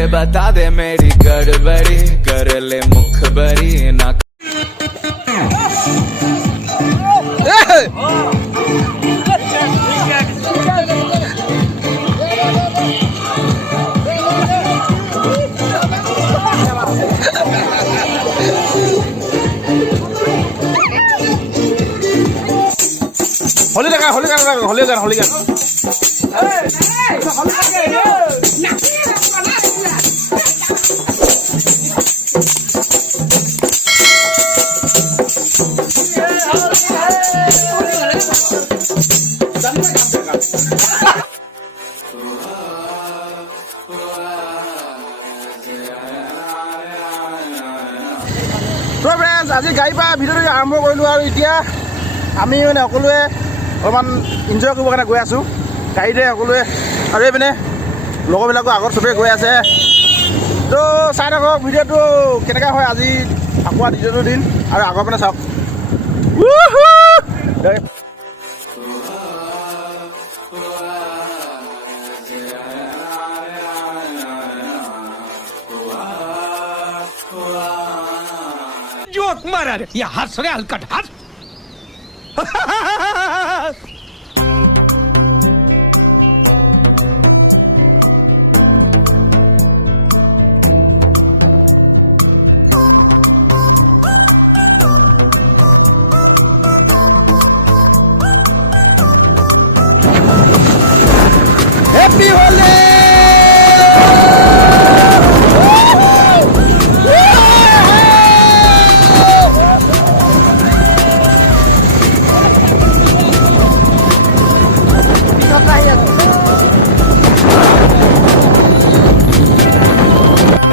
रांझे बता दे मेरी गड़बड़ी कर ले मुखबरी ना होली गान তো ফ্ৰেণ্ডছ আজি গাড়ীৰ পৰা ভিডিঅ'টো আৰম্ভ কৰিলোঁ আৰু এতিয়া আমি মানে সকলোৱে অলপমান এনজয় কৰিবৰ কাৰণে গৈ আছোঁ গাড়ীতে সকলোৱে আৰু এইপিনে লগৰবিলাকো আগত চবেই গৈ আছে তো চাই থাকক ভিডিঅ'টো কেনেকুৱা হয় আজি ফাকুৱা দ্বিতীয়টো দিন আৰু আগৰ পিনে চাওক जोक मारा रे या हंस रे हलकट हंस हैप्पी होली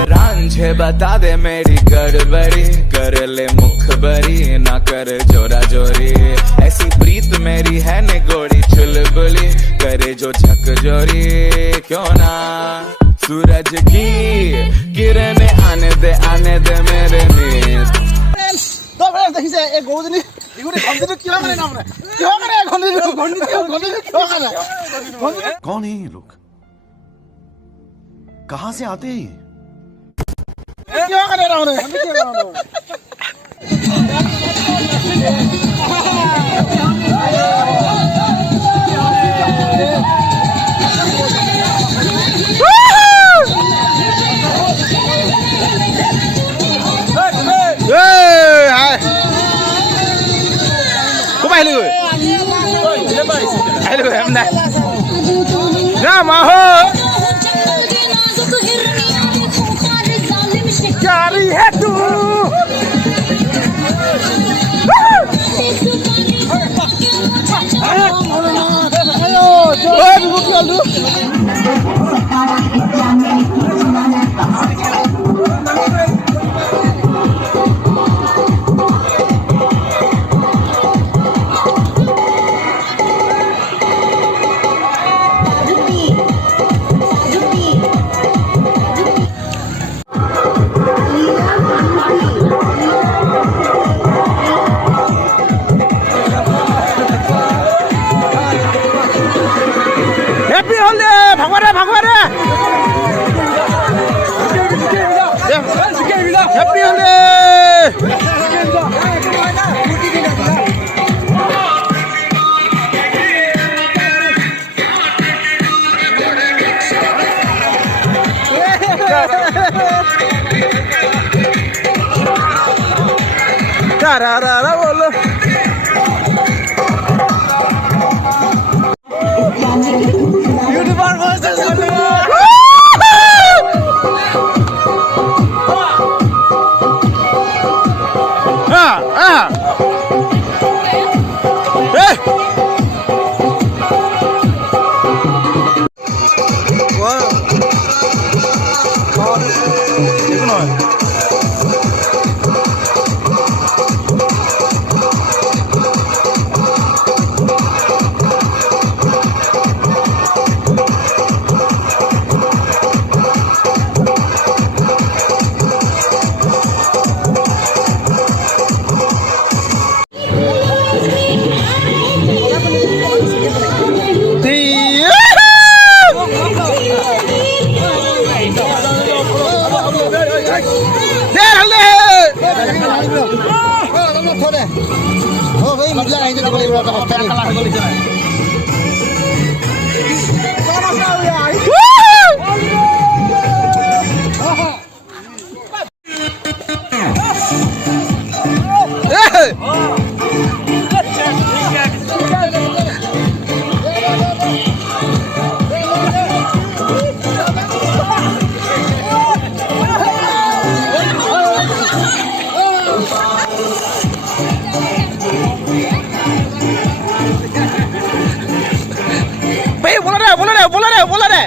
रांझे बता दे मेरी गड़बड़ी कर ले मुखबरी ना कर जोरा जोरी ऐसी प्रीत मेरी है निगोड़ी चुलबुली करे जो झक जोरी क्यों ना सूरज की किरण आने दे मेरे नींद তো ফ্ৰেণ্ডছ দেখিছে এই গৰুজনী ইগুৰি ঘণ্টিটো কিয় মানে নাম কিয় মানে ঘণ্টিটো কিয় মানে कौन है ये लोग कहां से आते हैं কিয় মানে নাম जारी है तू हैप्पी होली भगवान हैप्पी होली बोलो দে ঢালে बोला रे